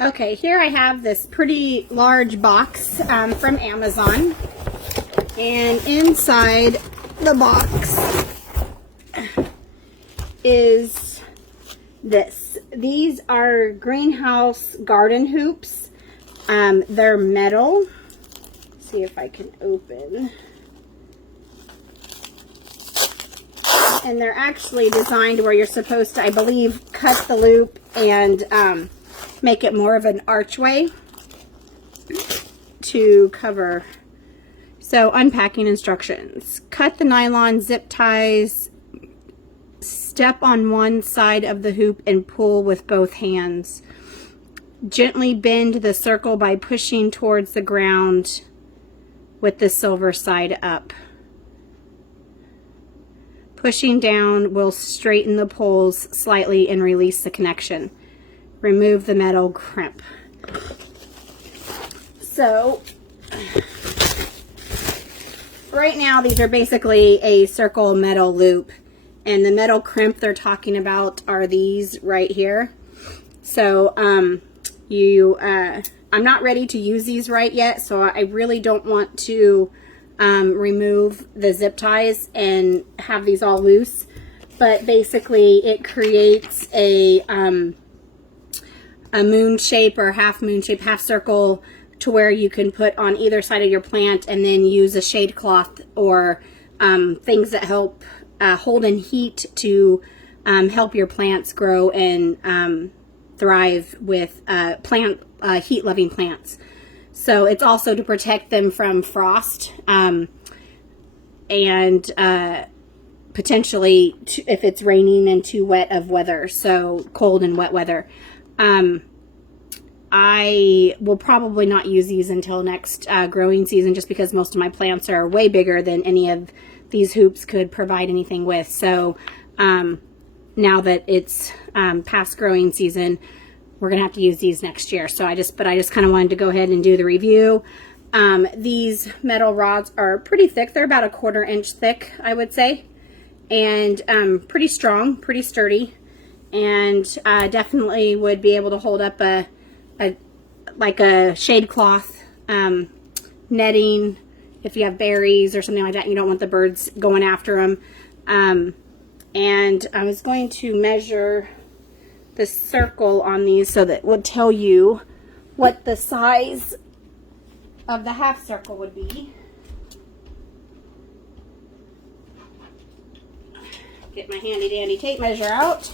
Okay, here I have this pretty large box from Amazon, and inside the box is this. These are greenhouse garden hoops. They're metal. Let's see if I can open. And they're actually designed where you're supposed to, I believe, cut the loop and make it more of an archway to cover. So, unpacking instructions. Cut the nylon zip ties. Step on one side of the hoop and pull with both hands. Gently bend the circle by pushing towards the ground with the silver side up. Pushing down will straighten the poles slightly and release the connection. Remove the metal crimp. So, right now these are basically a circle metal loop. And the metal crimp they're talking about are these right here. So, I'm not ready to use these right yet, so I really don't want to remove the zip ties and have these all loose. But basically, it creates a moon shape or half moon shape, half circle, to where you can put on either side of your plant and then use a shade cloth or things that help hold in heat to help your plants grow and thrive with heat-loving plants. So it's also to protect them from frost and potentially if it's raining and too wet of weather, so cold and wet weather. I will probably not use these until next growing season, just because most of my plants are way bigger than any of these hoops could provide anything with. So now that it's past growing season, we're gonna have to use these next year. So I just kind of wanted to go ahead and do the review. These metal rods are pretty thick. They're about 1/4 inch thick, I would say, and pretty strong, pretty sturdy, and definitely would be able to hold up like a shade cloth, netting. If you have berries or something like that, you don't want the birds going after them. And I was going to measure the circle on these so that it would tell you what the size of the half circle would be. Get my handy dandy tape measure out.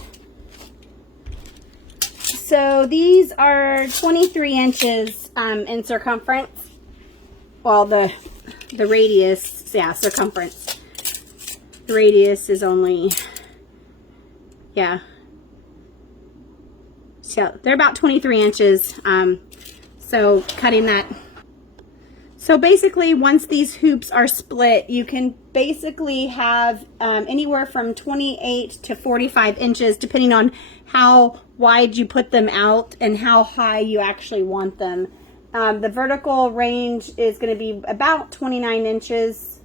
So these are 23 inches in circumference. Well, the radius, yeah, circumference. The radius is only, yeah. So they're about 23 inches. So cutting that. So basically, once these hoops are split, you can basically have anywhere from 28 to 45 inches, depending on how wide you put them out and how high you actually want them. The vertical range is going to be about 29 inches,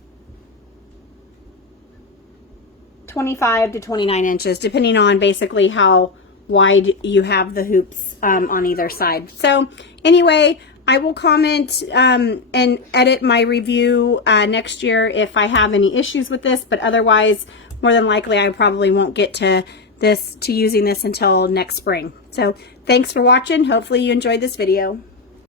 25 to 29 inches, depending on basically how wide you have the hoops on either side. So anyway, I will comment and edit my review next year if I have any issues with this, but otherwise, more than likely, I probably won't get to using this until next spring. So thanks for watching. Hopefully you enjoyed this video.